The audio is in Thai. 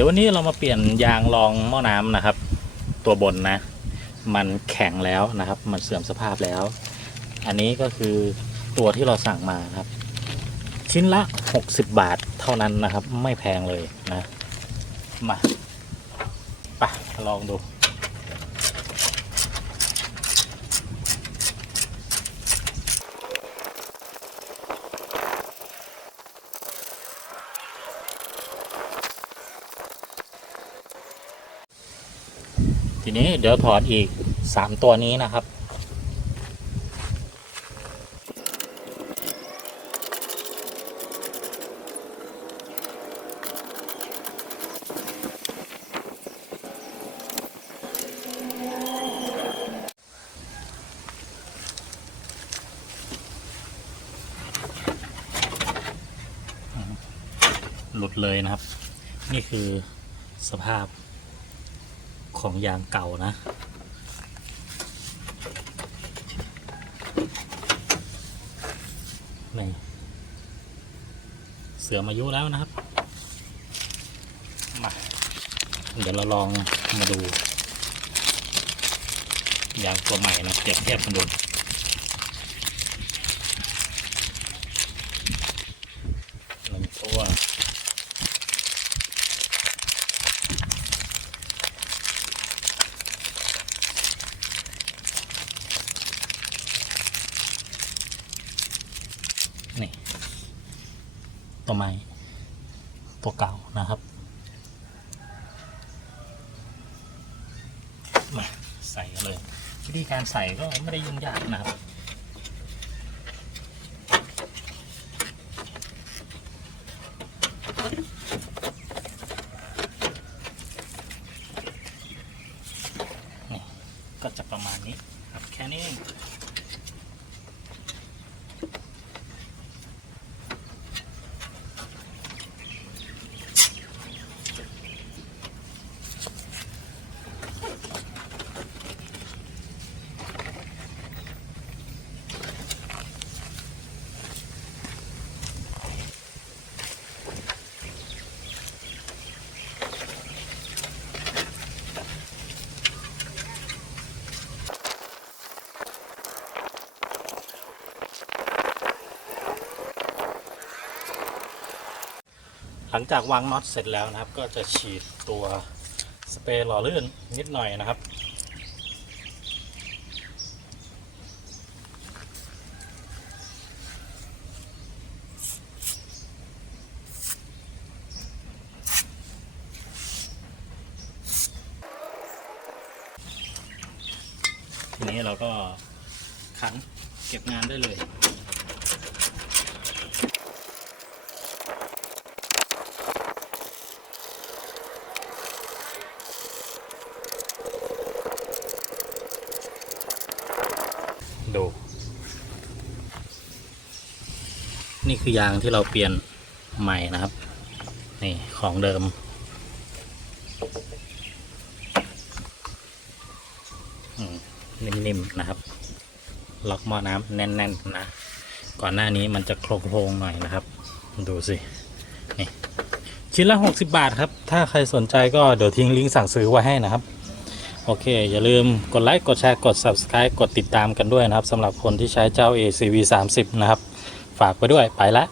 ดี๋ยววันนี้เรามาเปลี่ยนยางรองหม้อน้ำนะครับ ตัวบนนะ มันแข็งแล้วนะครับ มันเสื่อมสภาพแล้ว อันนี้ก็คือตัวที่เราสั่งมาครับ ชิ้นละ 60 บาทเท่านั้นนะครับ ไม่แพงเลยนะ มาไปลองดู ทีนี้เดี๋ยวถอดอีก3ตัวนี้นะครับ หลุดเลยนะครับ นี่คือสภาพ ของยางเก่านะ นี่ เสือมอายุแล้วนะครับ มา เดี๋ยวเราลองมาดู ยางตัวใหม่นะเปรียบเทียบกันดูหนึ่งตัว นี่ ตัวใหม่ตัวเก่านะครับมาใส่เลย วิธีการใส่ก็ไม่ได้ยุ่งยากนะครับนี่ก็จะประมาณนี้ครับแค่นี้ หลังจากวางน็อตเสร็จแล้วนะครับ ก็จะฉีดตัวสเปรย์หล่อลื่นนิดหน่อยนะครับทีนี้เราก็ขันเก็บงานได้เลย ดู นี่คือยางที่เราเปลี่ยนใหม่นะครับ นี่ของเดิม นิ่มๆนะครับ ล็อกหม้อน้ำแน่นๆนะก่อนหน้านี้มันจะโครงๆหน่อยนะครับ ดูสิ นี่ ชิ้นละ 60 บาทครับ ถ้าใครสนใจก็เดี๋ยวทิ้งลิงก์สั่งซื้อไว้ให้นะครับ โอเค อย่าลืมกดไลค์ กดแชร์ กด Subscribe กดติดตามกันด้วยนะครับสำหรับคนที่ใช้เจ้า ACV 30 นะครับ ฝากไปด้วยไปละ